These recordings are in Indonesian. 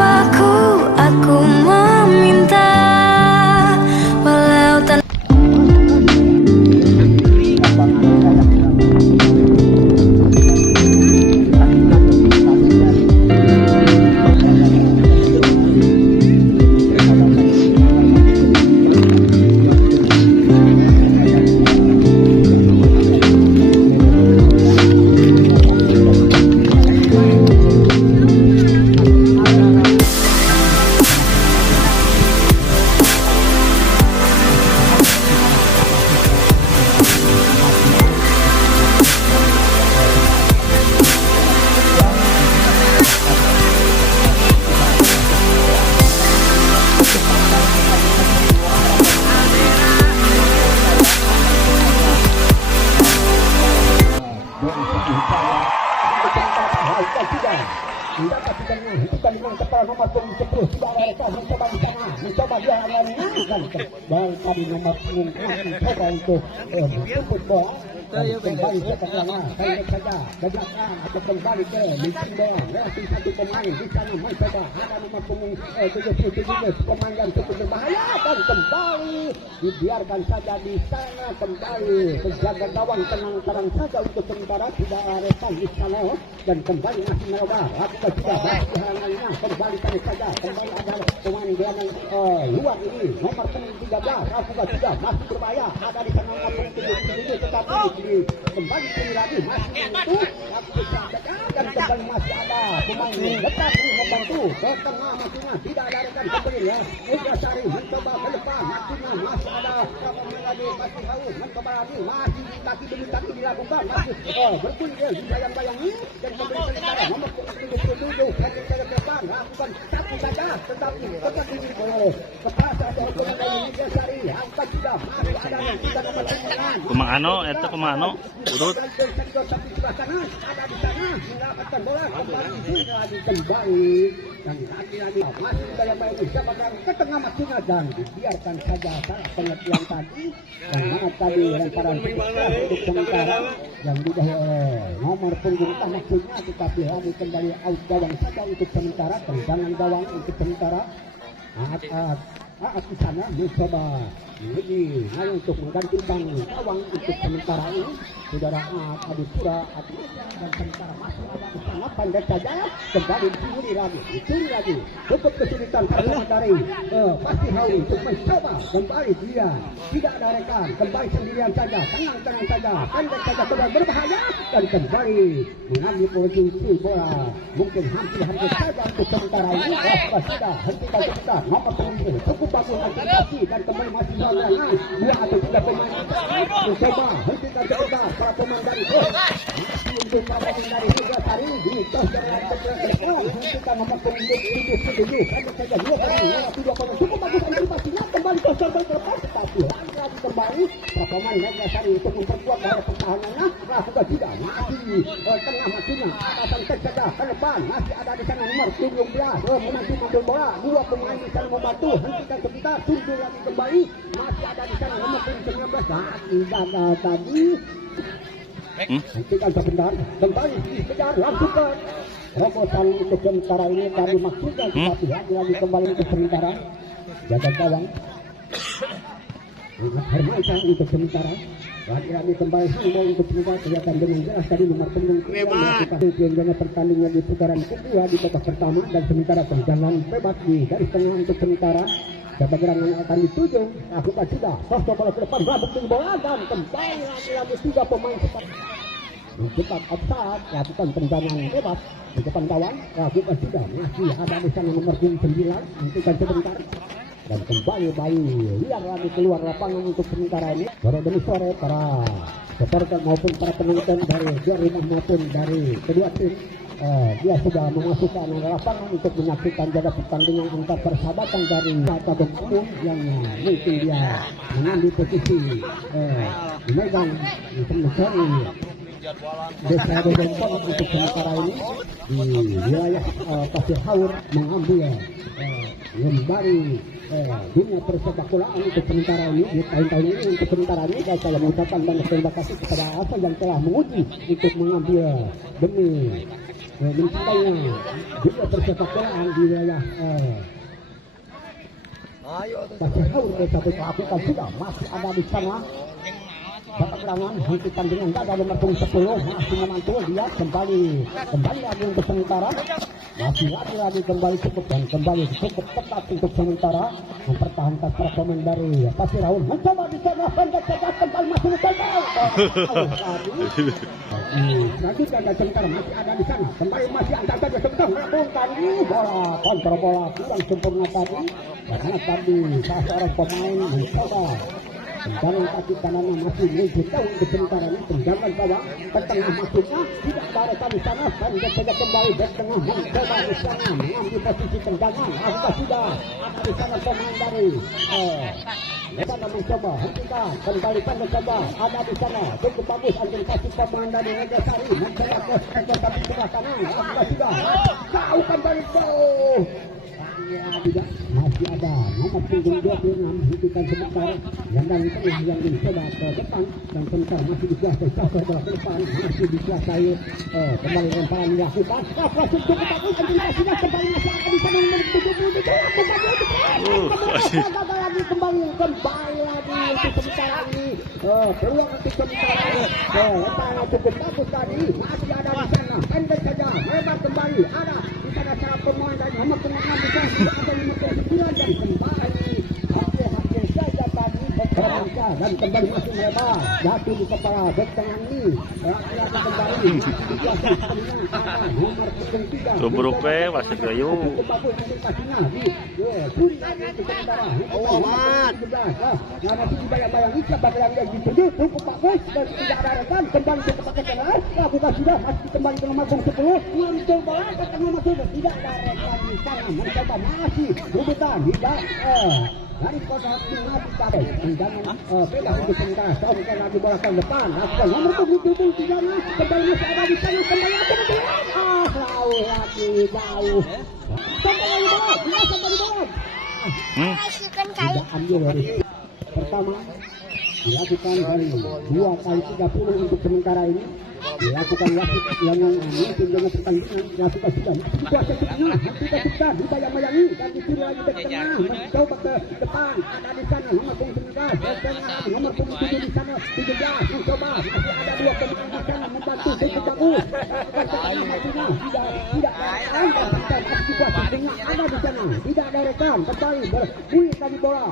paku, aku meminta walau tanpa. Mencoba dia menangkan dan tadi nomor punggung mencoba untuk menjemput bola kembali ke tengah pendek saja belakang atau kembali ke misi bola masih satu pemain di sana mencoba ada nomor punggung 77 pemain yang cukup berbahaya dan kembali dibiarkan saja di sana kembali penjaga gawang tenang-tenang saja untuk sementara tidak repan di sana dan kembali masih melebar lakukan tidak masih halangannya kembali saja kembali ada pemain gelandang luar ini nomor punggung 13 lakukan tidak masih berbahaya ada di sana nomor punggung 77 tetapi kembali sini lagi masih itu lakukan saja dan kembali masih ada pemain lepas ini membantu ke tengah masihnya tidak ada rekan kembali ya Sari mencoba ke depan masihnya masih ada pemain lagi masih haus mencoba lagi masih kaki demi kaki dilakukan masih bergulir di bayang-bayang ini dan kembali sementara nomor 77 kaki ke depan lakukan satu saja tetapi seperti ini kepala untuk Indonesia Sari angkat sudah masih ada yang tidak dapat kemenangan Kumano eta kumano urut ada di sana mendapatkan bola kembali lagi kembali dan lagi-lagi masih bayang-bayang siapkan ke tengah masuknya dan dibiarkan saja salah pengertian tadi dan tadi lemparan untuk sementara yang sudah nomor punggung maksudnya tetapi lagi kembali out gawang saja untuk sementara tendangan gawang untuk sementara di sana mencoba ini hanya untuk menggantikan gawang untuk sementara ini saudara Adipura dan sementara masih ada di sana pendek saja kembali dicuri lagi untuk kesulitan dari pasti Hawi untuk mencoba kembali dia tidak ada rekan kembali sendirian saja tenang saja pendek saja kembali berbahaya dan kembali mengambil posisi bola mungkin hampir saja untuk sementara ini sudah hentikan sebentar nomor punggung cukup bagus antisipasi dan kembali masih dia atau tidak pemain mencoba hentikan sebentar para pemain dari untuk para pemain dari Sari di tos dengan hentikan nomor punggung 77 pendek saja dua pemain cukup bagus antisipasinya kembali ke sorban terlepas tetapi lagi kembali para pemain dari Sari untuk memperkuat daya pertahanannya lakukan tidak masih tengah masuknya atasan tek saja ke depan masih ada di sana nomor 17 menanti mandul bola dua pemain di sana membantu hentikan sebentar tunggu lagi kembali masih ada di sana nomor 19 tidak tadi hentikan sebentar kembali dikejar langsung ke robosan untuk sementara ini tadi maksudnya tetapi lagi kembali untuk sementara jaga gawang Hermansyah untuk sementara lagi kembali semua untuk sementara kelihatan dengan jelas tadi nomor punggung melakukan pertandingan di putaran kedua di babak pertama dan sementara tendangan bebas di garis tengah untuk sementara dapat gerangan akan dituju lakukan sudah sosok bola ke depan betul bola dan kembali lagi tiga pemain cepat offside lakukan tendangan bebas di depan gawang lakukan sudah masih ada di sana nomor 9 hentikan sebentar dan kembali bayi liar lagi keluar lapangan untuk sementara ini baru demi sore para supporter maupun para penonton dari rumah maupun dari kedua tim dia sudah memasukkan lapangan untuk menyaksikan jaga pertandingan antar persahabatan dari Tabung Umum yang mungkin dia mengambil posisi di medan di Semencari Desa Dodongkong untuk sementara ini di wilayah Pasir Haur mengambil kembali dunia persepak bolaan untuk sementara ini di tahun-tahun ini untuk sementara ini saya mengucapkan banyak terima kasih kepada apa yang telah menguji untuk mengambil demi mencintainya juga persepak bolaan di wilayah Pasir Haur desa Betapikan sudah masih ada di sana. Keterangan hentikan dengan dada nomor 10 masih memantul dia kembali lagi untuk sementara masih lagi kembali cukup dan kembali cukup ketat untuk sementara mempertahankan para pemain dari Pasir Haur mencoba di sana pendek kembali masih mencoba nanti ganda sementara masih ada di sana kembali masih angkat saja sebentar melakukan bola kontrol bola kurang sempurna tadi karena tadi salah seorang pemain mencoba tendangan kaki kanannya masih menuju jauh untuk sementara ini tendangan bawah ke tengah masuknya tidak ada di sana pendek saja kembali dari tengah mencoba di sana mengambil posisi tendangan apakah sudah ada di sana pemain dari Lebana mencoba hentikan kembali pada coba ada di sana cukup bagus antisipasi pemain dari Ragasari mencetak ke samping sebelah kanan apakah sudah jauh kembali jauh tidak masih ada nomor punggung 26 hentikan sebentar dan tengah yang mencoba ke depan dan sebentar masih dikuasai sampai bola ke depan masih dikuasai kembali lemparan dilakukan langsung cukup bagus antisipasinya kembali masih ada di sana kembali lagi untuk sementara ini peluang untuk sementara lemparan cukup bagus tadi masih ada di sana pendek saja lebar kembali ada di sana cara pemain dari nomor 6 di sana ada 59 dan kembali hampir saja tadi berangka dan kembali masih melebar jatuh di kepala bek tengah ini kembali nomor 3 Tubruk we wasit gayu. bayang-bayang ini bayang yang dituju cukup bagus dan tidak ada rekan kembali ke tempat tengah bukan sudah masih kembali ke nomor 10 mencoba ke tengah masuk tidak ada rekan di sana mencoba masih rebutan tidak dari kota Timati Kabel tendangan bebas untuk sementara sampai lagi bola ke depan lakukan nomor 7 di sana kembali masih ada di sana kembali jauh lagi jauh sampai bola biasa dari bola tidak ambil dari pertama dilakukan dari 2 kali 30 untuk sementara ini dilakukan wasit yang memimpin dengan pertandingan dilakukan sudah kuasa tengah tidak suka dibayang-bayangi dan disuruh lagi ke tengah mencoba ke depan ada di sana nomor 19 ke tengah nomor 7 di sana 17 mencoba masih ada 2 pemain di sana membantu cukup bagus tidak ada masih kuasa tengah ada di sana tidak ada rekan kembali berbunyi tadi bola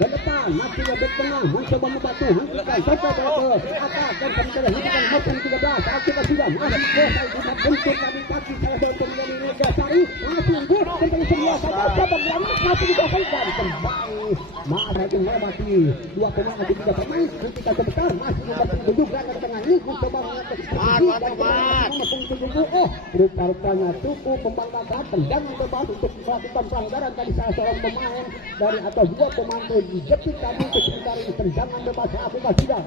ke depan masih ada tengah mencoba membantu hentikan sampai bola ke atas dan sementara hentikan nomor 13 kita sudah masih selesai dengan bentuk kami kaki salah satu pemain Ragasari masih unggul kembali semua saja coba berani masih diselesaikan kembali masih melewati 2 pemain atau 3 pemain hentikan sebentar masih duduk berada di tengah ini mencoba mengangkat rupa-rupanya cukup membanggakan tendangan bebas untuk melakukan pelanggaran tadi salah seorang pemain dari atau 2 pemain itu dijepit tadi untuk sebentar ini tendangan bebas apakah sudah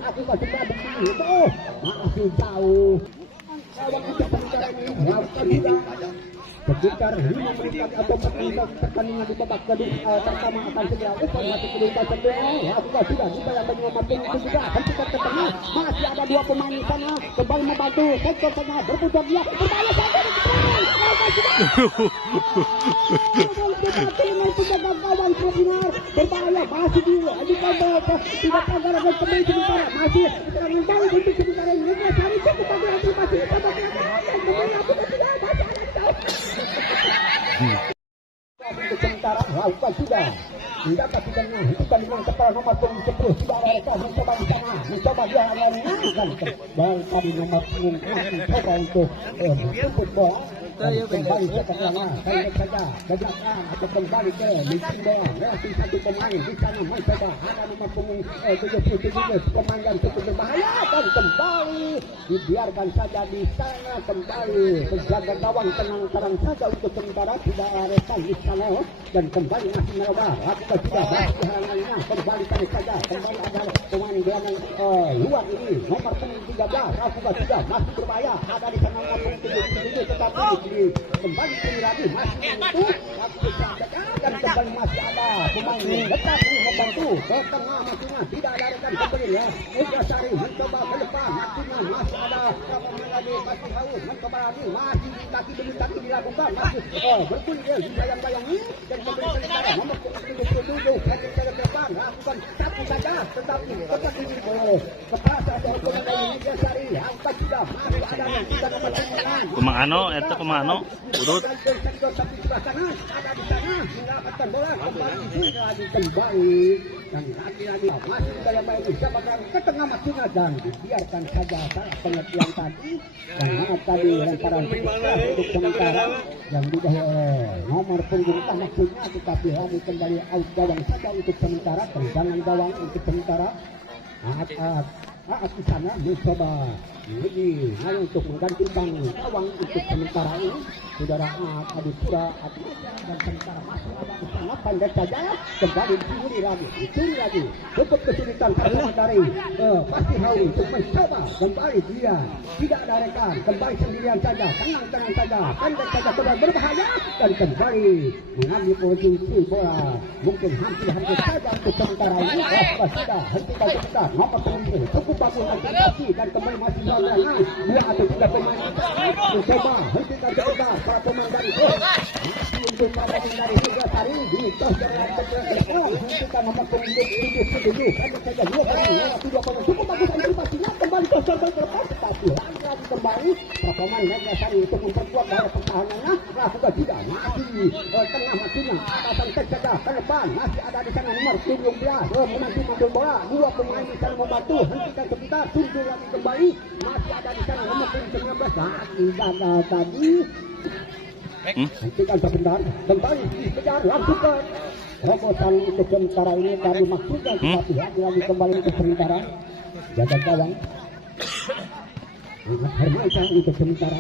begini itu masih jauh untuk sementara ini lakukan juga sekitar 5 menit atau 4 menit pertandingan di babak pertama akan segera usai masih kedua kedua lakukan sudah dibayangkan nomor 7 juga hentikan ke tengah masih ada 2 pemain di sana kembali membantu sektor tengah berputar dia berbahaya saja berbahaya masih di kabel tidak agar ada kembali sementara masih kembali untuk sementara ini Ragasari cukup bagus masih babak kembali aku tidak masih untuk sementara lakukan sudah mendapat tidaknya hentikan dengan kepala nomor 10 sudah ada rekan mencoba di sana mencoba dia menangkan dan tadi nomor 6 mencoba untuk menjemput bola kembali ke tengah pendek saja kejakan atau kembali ke mencari bola lewati 1 pemain di sana mencoba ada nomor punggung 77 pemain yang cukup berbahaya dan kembali dibiarkan saja di sana kembali penjaga gawang tenang-tenang saja untuk sementara tidak ada rekan di sana dan kembali masih melebar lakukan sudah masih halangannya kembali tadi saja kembali ada pemain gelandang luar ini nomor 13 lakukan sudah masih berbahaya ada di sana nomor 77 tetapi kembali lagi masih itu lakukan dan kembali masih ada pemain lepas membantu ke tengah maksudnya tidak ada rekan kembalinya Neglasari mencoba ke depan maksudnya masih ada pemain lagi masih haus mencoba lagi masih kaki demi kaki dilakukan masih bergulir bayang-bayangi dan kembali ke depan nomor 77 kaki ke depan lakukan satu saja tetapi tetap ini boleh kepala dari Neglasari angkat sudah masih ada yang tidak dapat kemenangan Kumano, eta kumano, urut. ada di sana mendapatkan bola kembali lagi kembali dan lagi-lagi masih bayang-bayang bisa bahkan ke tengah maksudnya dan dibiarkan saja salah pengertian tadi dan mana tadi lemparan untuk sementara yang didahului oleh nomor punggung maksudnya tetapi lagi kembali out gawang saja untuk sementara tendangan gawang untuk sementara di sana mencoba ini hanya untuk menggantikan gawang untuk sementara ini saudara Adipura dan sementara masih ada di sana pandai saja kembali dicuri lagi cukup kesulitan pertama dari pasti Hauri untuk mencoba kembali dia tidak ada rekan kembali sendirian saja tenang saja pandai saja sudah berbahaya dan kembali mengambil posisi bola mungkin hampir saja untuk sementara ini sudah hentikan sebentar nomor 9 cukup bagus antisipasi dan kembali masih jalan dua atau tiga pemain mencoba hentikan sebentar para pemain dari untuk para pemain dari Neglasari ditos dengan hentikan nomor 7 saja dua pemain cukup bagus antisipasinya kembali kosong berlepas tetapi lagi kembali para pemain Neglasari untuk memperkuat daya pertahanannya lakukan tidak masih tengah maksudnya atasan saja ke depan masih ada di sana nomor 17 menanti bola dua pemain di sana membantu hentikan sebentar tunjuk lagi kembali masih ada di sana nomor 19 lagi gagal tadi hentikan sebentar kembali dikejar langsung ke terobosan untuk sementara ini dari maksudnya tetapi lagi kembali untuk sementara jaga gawang Hermansyah untuk sementara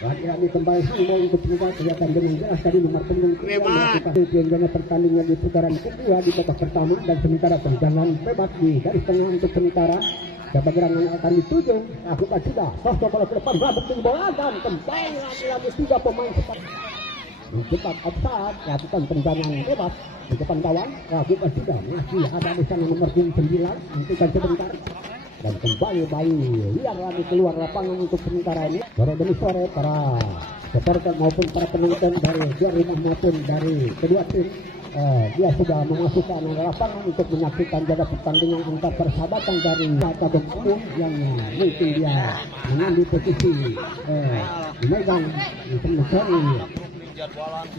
lagi kembali semua untuk sementara kelihatan dengan jelas tadi nomor punggung yang pertandingan di putaran kedua di babak pertama dan sementara tendangan bebas di garis tengah untuk sementara dapat gerangan akan dituju lakukan sudah sosok bola ke depan betul bola dan kembali lagi tiga pemain cepat offside lakukan tendangan bebas di depan gawang lakukan sudah masih ada di sana nomor 9 hentikan sebentar dan kembali liar lagi keluar lapangan untuk sementara ini baru demi sore para supporter maupun para penonton dari luar rumah maupun dari kedua tim dia sudah memasukkan lapangan untuk menyaksikan jaga pertandingan antar persahabatan dari Tabung Umum yang mungkin dia mengambil posisi memegang mencari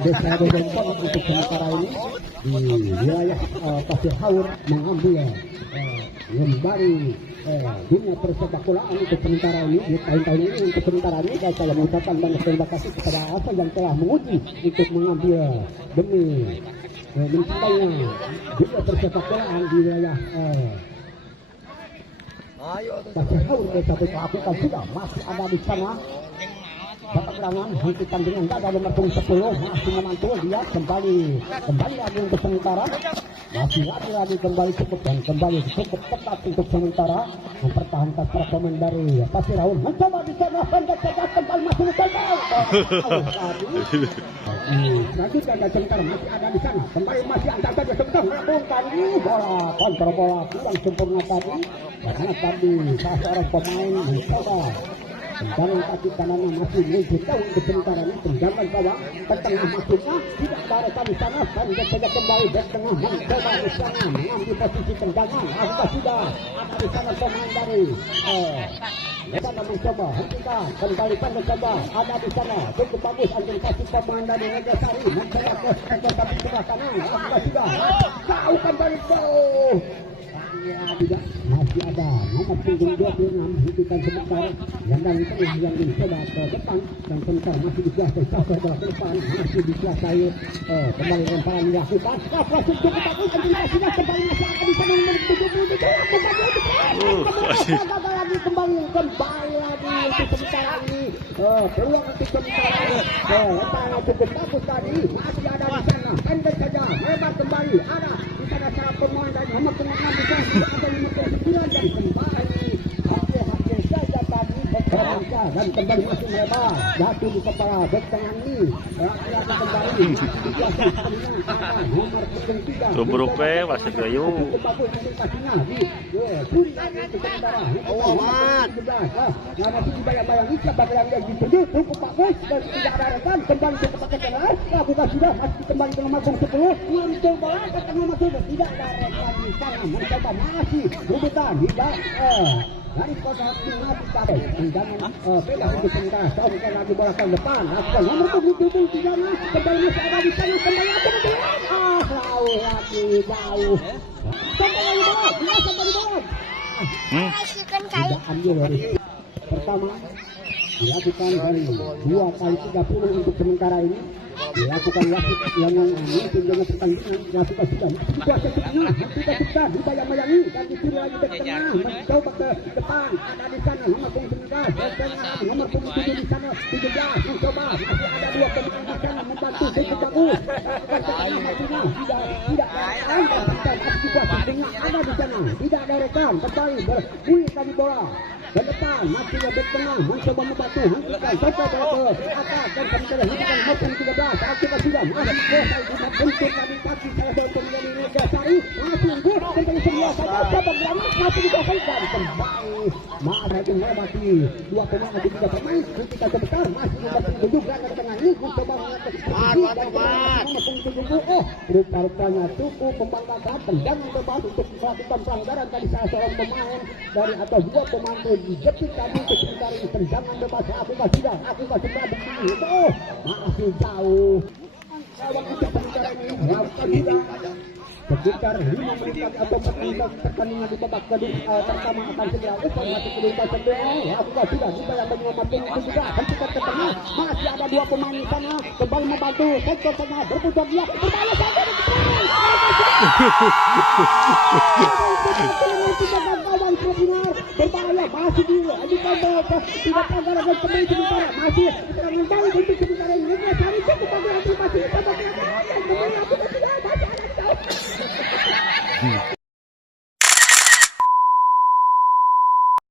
desa Dodompong untuk sementara ini di wilayah Pasir Haur mengambil kembali dunia persepak bolaan untuk sementara ini di tahun-tahun ini untuk sementara ini dan saya mengucapkan banyak terima kasih kepada apa yang telah menguji untuk mengambil demi mencintainya dunia persepak bolaan di wilayah Pasir Haur desa Lakukan sudah masih ada di sana dapat serangan hentikan dengan dada nomor 10 masih memantul dia kembali lagi untuk sementara masih lagi kembali cukup dan kembali cukup ketat untuk sementara mempertahankan para pemain dari Pasir Haur mencoba di sana pendek saja kembali masih mencoba nanti jaga sementara masih ada di sana kembali masih angkat saja sebentar melakukan bola kontrol bola kurang sempurna tadi karena tadi salah seorang pemain mencoba tendangan kaki kanannya masih menuju jauh untuk sementara ini tendangan bawah ke tengah masuknya tidak ada di sana pendek saja kembali dari tengah mencoba di sana mengambil posisi tendangan angka sudah ada di sana pemain dari sana mencoba hentikan kembali pendek saja ada di sana cukup bagus antisipasi pemain dari Neglasari mencoba ke tapi sebelah kanan angka sudah jauh kembali jauh tidak masih ada nomor punggung 26 hentikan sebentar yang dari tengah yang mencoba ke depan dan sebentar masih dikuasai sampai ke depan masih dikuasai kembali lemparan dilakukan langsung cukup bagus antisipasinya kembali masih ada di sana nomor 77 gagal lagi kembali lagi untuk sementara ini peluang untuk sementara lemparan cukup bagus tadi masih ada di sana pendek saja lebar kembali ada di sana cara pemain dari nomor 6 di sana ada 59 dan kembali hasil saja tadi berangkat dan kembali masih melebar jatuh di kepala bek tengah ini kembali nomor 3 Tubruk we wasit gayu. Kembali ke nomor 10 mencoba tidak ada lagi sana mencoba masih rebutan tidak dari kota mati capai tendangan pegang untuk tengah sampai lagi bola ke depan lakukan nomor 7 tidak kembali masih ada di sana kembali jauh lagi jauh sampai di bola dia sampai di bola tidak ambil dari pertama dilakukan dari 2 kali 30 untuk sementara ini dilakukan wasit yang mungkin dengan pertandingan dilakukan sudah situasi tengah kita sudah dibayang-bayangi dan disuruh lagi ke tengah mencoba ke depan ada di sana nomor 19 nomor 7 di sana 17 mencoba masih ada 2 pemain di sana membantu cukup bagus tidak ada di sana tidak ada rekan kembali berbunyi tadi bola ke depan masih lebih tengah mencoba membantu hentikan coba ke atas dan kemudian hentikan nomor 13 kita sudah ada bentuk tadi kaki salah satu pemain Indonesia Sari masih unggul kembali semua saja coba berani masih dikuasai dan kembali masa itu melewati 2 pemain atau 3 pemain ketika sebesar masih membantu duduk ke tengah ini mencoba rupa-rupanya cukup membanggakan tendangan bebas untuk melakukan pelanggaran tadi salah seorang pemain dari atau 2 pemain dijepit tadi untuk mencari tendangan bebas aku sudah begini masih jauh kalau kita bicara ini sekitar 5 menit atau 4 menit pertandingan di babak pertama akan segera usai masih kedua kedua aku sudah dibayang-bayang nomor 7 juga hentikan ke tengah masih ada 2 pemain di sana kembali membantu sektor tengah berputar dia berbalik saja berbahaya masih di kabel tidak pelanggaran dan kembali sementara masih kembali untuk sementara ini cari cukup pada masih